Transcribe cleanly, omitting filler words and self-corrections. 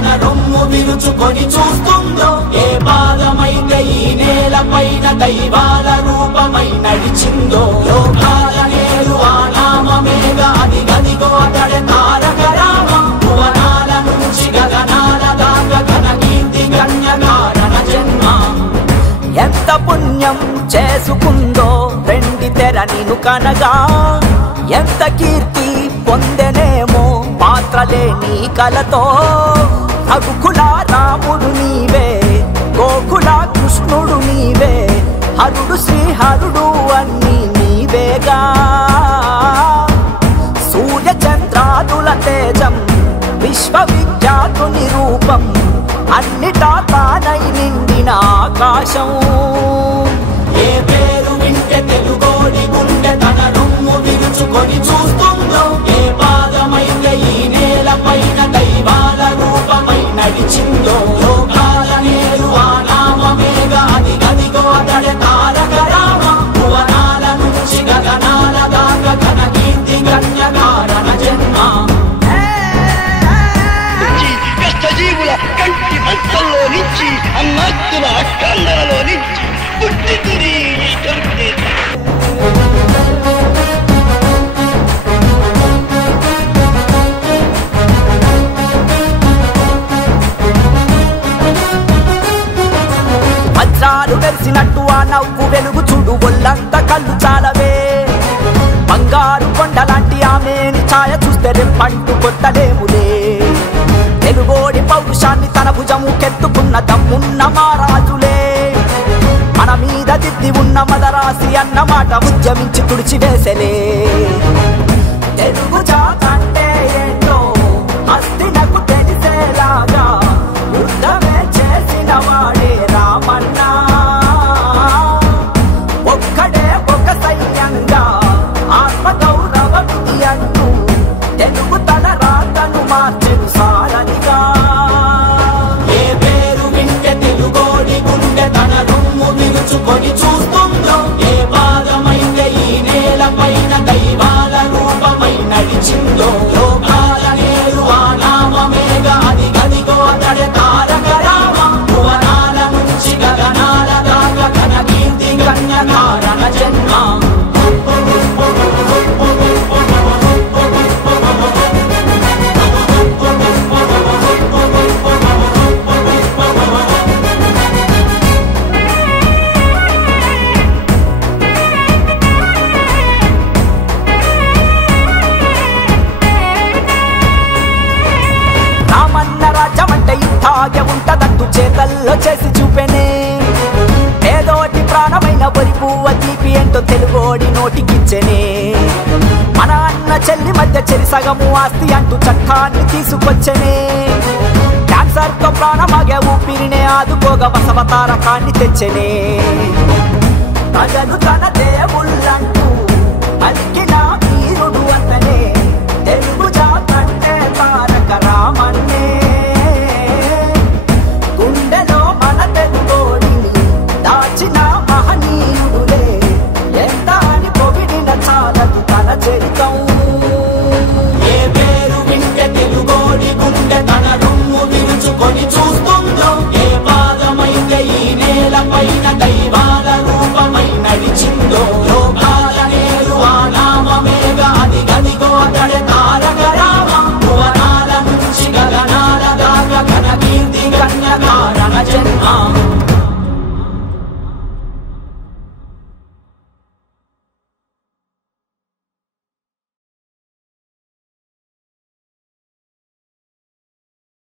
తన రొమ్ము విరుచుకొని చూస్తుందో, ఏ పాదమైతే ఈ నేల పైన దైవాల రూపమై నడిచిందో, లోకాల నేడు ఆ నామమేగా అది గదిగో అతడే తారక రామ. భువనాల నుంచి గగనాల దాకా ఘన కీర్తి గణ్య కారణ జన్మ. ఎంత పుణ్యం చేసుకుందో వెండి తెర నిన్ను కనగా, ఎంత కీర్తి పొందెనేమో పాత్రలే నీ కలతో. రఘుకుల రాముడు నీవే, గోకుల కృష్ణుడు నీవే, హరుడు శ్రీహరుడు అన్నీ నీవేగా. సూర్య చంద్రాదుల తేజం విశ్వవిఖ్యాతుని రూపం, అన్నిటా తానై నిండిన ఆకాశం. ఏ పేరు వింటే తెలుగోడి గుండె తన రొమ్ము విరుచుకొని చూస్తుందో, ఏ పాదమైతే ఈ నేల పైన దైవాల రూపమై నడిచిందో, లోకాల నేడు ఆ నామమేగా అది గదిగో అతడే తారక రామ. భువనాల నుంచి గగనాల దాకా ఘన కీర్తి గణ్య కారణ జన్మ. కష్టజీవుల కంటి మంటల్లో నుంచి, అన్నాస్తుల అక్కందరలో నుంచి పుట్టితురి వజ్రాలు వెలిసినట్టు ఆ నవ్వు వెలుగు చూడు, ఒళ్ళంత కళ్ళు చాలవే. బంగారు కొండలాంటి ఆమెని ఛాయ చూస్తే రెప్పంటూ కొట్టలేములే. తెలుగోడి పౌరుషాన్ని తన భుజము కెత్తుకున్న దమ్మున్న మారాజులే. మన మీద దిద్ది ఉన్న మదరాసి అన్నమాట ఉద్యమించి తుడిచివేసలే. తెలుగు జాతంటే ఏంటో హస్తినకు తెలిసేలాగా యుద్ధమే చేసిన వాడే రామన్న. ఒక్కడే ఒక సైన్యంగా ఆత్మగౌరవ విధి అంటూ తెలుగు తన రాతను మార్చెను సారథిగా. ఏ పేరు వింటే తెలుగోడి గుండె తన రొమ్ము విరుచుకొని చూస్తుందో, ఏ పాదమైతే ఈ నేల పైన దైవాల రూపమై నడిచిందో, లోకాల నేడు ఆ నామమేగా అది గదిగో అతడే తారక రామ. భువనాల నుంచి గగనాల దాకా ఘన కీర్తి గణ్య కారణ జన్మ. రామన్న రాజ్యమంటే ఇట్టాగే ఉంటదంటూ చేతల్లో చేసి చూపెనే. ఏదోటి ప్రాణమైన ఒరి పువ్వ తీపి ఏంటో తెలుగోడి నోటికిచ్చెనే. మన అన్న చెల్లి మధ్య చెరి సగము ఆస్తి అంటూ చట్టాన్ని తీసుకొచ్చనే. క్యాన్సర్ తో ప్రాణమాగే ఊపిరినే ఆదుకోగా బసవతారకాన్ని తెచ్చనే. ప్రజలు తన దేవుళ్ళంటూ పలికిన వీరుడు అతనే, తెలుగు జాతంటే తారక రామన్నే. గుండెలో మన తెలుగోడిని దాచిన మహనీయుడులే, ఎంత అని పొగిడిన చాలదు తన చరితం. ఏ పేరు వింటే తెలుగోడి గుండె తన రొమ్ము విరుచుకొని చూస్తూ